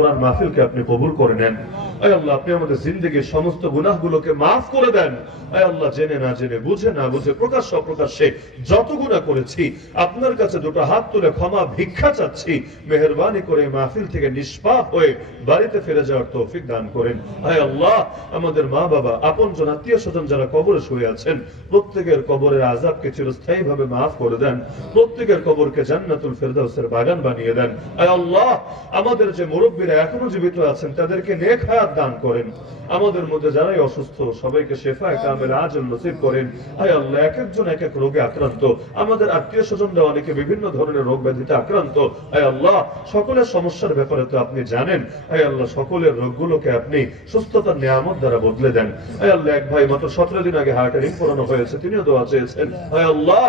কোরআন মাহফিলকে আপনি কবুল করে নেন। আয় আল্লাহ, আপনি আমাদের জিন্দেগির সমস্ত গুনাহগুলোকে মাফ করে দেন। আয় আল্লাহ, জেনে না জেনে, বুঝে না বুঝে, প্রকাশ্য অপ্রকাশ্যে যত গুনাহ করেছি আপনার কাছে দুটো হাত তুলে ক্ষমা ভিক্ষা চাচ্ছি। মেহেরবানি করে মাহফিল থেকে নিষ্পাপ হয়ে বাড়িতে ফিরে যাওয়ার তৌফিক দান করেন। আয় আল্লাহ, আমাদের মা বাবা, আপনজন, আত্মীয় স্বজন যারা কবরে শুয়ে আছেন, প্রত্যেকের কবরের আযাবকে চিরস্থায়ী ভাবে মাফ করে দেন। প্রত্যেকের কবরকে জান্নাতুল ফেরদাউসের বাগান বানিয়ে দেন। আয় আল্লাহ, আমাদের যে মুরব্বীরা এখনো জীবিত আছেন তাদেরকে নেক হায়াত দান করেন। আমাদের মধ্যে যারাই অসুস্থ সবাইকে শেফায়ে কামিল আজল নসিব করেন। আয় আল্লাহ, এক একজন এক এক রোগে আক্রান্ত, আমাদের আত্মীয় স্বজনরা অনেকে বিভিন্ন ধরনের রোগ ব্যাধিতে আক্রান্ত। আয় আল্লাহ, সকলের সমস্যার ব্যাপারে তো আপনি জানেন। আয় আল্লাহ, সকলের রোগগুলোকে আপনি সুস্থতার নিয়ামত দ্বারা বদলে দেন। আয় আল্লাহ, এক ভাই মাত্র 17 দিন আগে হার্টের রিং পড়ানো হয়েছে, তিনিও দোয়া চেয়েছেন। আয় আল্লাহ,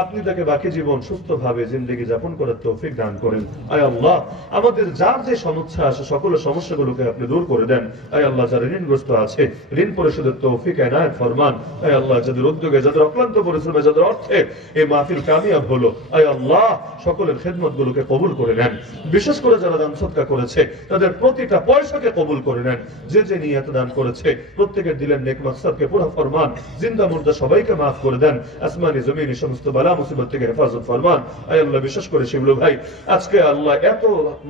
আপনি তাকে বাকি জীবন সুস্থভাবে জিন্দেগি যাপন করার তৌফিক দান করেন। আয় আল্লাহ, আমাদের যার যে সমস্যা আছে সকলের সমস্যাগুলোকে আপনি দূর করে দেন। আয় আল্লাহ, যারা ঋণগ্রস্ত আছে ঋণ পরিশোধের তৌফিক এনায়েত ফরমান। আয় আল্লাহ, যাদের উদ্যোগে, যাদের অক্লান্ত পরিশ্রমে, যাদের অর্থে এই মাহফিল কামিয়াব হলো, আয় আল্লাহ, সকলের খেদমতগুলোকে কবুল করে নেন। বিশেষ করে যারা দান সদকা করেছে তাদের প্রতিটা পয়সাকে কবুল করে নেন। যে যে নিয়ত দান করেছে প্রত্যেকের দিলের নেক মাকসাদকে পুরা ফরমান। জিন্দা মুর্দা সবাইকে মাফ করে দেন। আসমানি জমিনি সমস্ত বালা মুসিবত থেকে হেফাজত ফরমান। আয় আল্লাহ, বিশেষ করে শিবলু ভাই আজকে আল্লাহ এত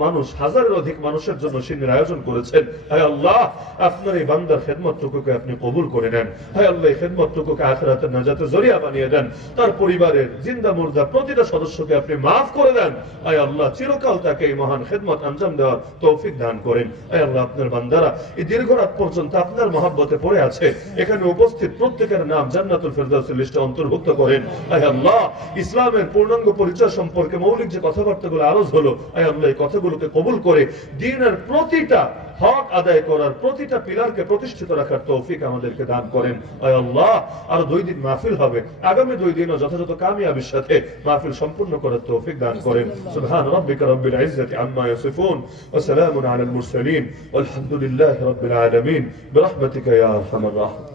মানুষ, হাজারের অধিক মানুষের জন্য শিনের আয়োজন করেছেন। আয় আল্লাহ, আপনার এই বান্দার খেদমতটুকুকে আপনি কবুল করে নেন। আয় আল্লাহ, এই খেদমতটুকুকে আখিরাতের নাজাতের জরিয়া বানিয়ে দেন। তার পরিবারের জিন্দা মুর্দা প্রতিটা সদস্যকে আপনি মাফ করে দেন। আয় আল্লাহ, চিরকাল তাকে এই মহান খেদমত আঞ্জাম দেওয়ার তৌফিক দান করেন। আয় আল্লাহ, আপনার বান্দারা এই দীর্ঘ রাত পর্যন্ত আপনার মহব্বতে পড়ে আছে, এখানে উপস্থিত প্রত্যেকের নাম জান্নাতুল ফেরদাউসের লিস্টে অন্তর্ভুক্ত করেন। আয় আল্লাহ, ইসলামের পূর্ণাঙ্গ পরিচয় সম্পর্কে মৌলিক যে কথাবার্তাগুলো আলোচ হলো, আয় আল্লাহ, এই কথাগুলোকে কবুল করে দ্বীনের প্রতিটা হক আদায় করার, প্রতিটা পিলারকে প্রতিষ্ঠিত রাখার তৌফিক আমাদেরকে দান করেন। আয় আল্লাহ, আরো 2 দিন মাহফিল হবে, আগামী 2 দিনও যথাযথ কামিয়াবির সাথে মাহফিল সম্পূর্ণ করার তৌফিক দান করেন। সুবহান রাব্বিকা রাব্বিল ইজ্জাতি আম্মা ইয়াসিফুন ওয়া সালামুন আলাল মুরসালিন ওয়ালহামদুলিল্লাহি রাব্বিল আলামিন বিরহমাতিকা ইয়া আরহামার রাহিমিন।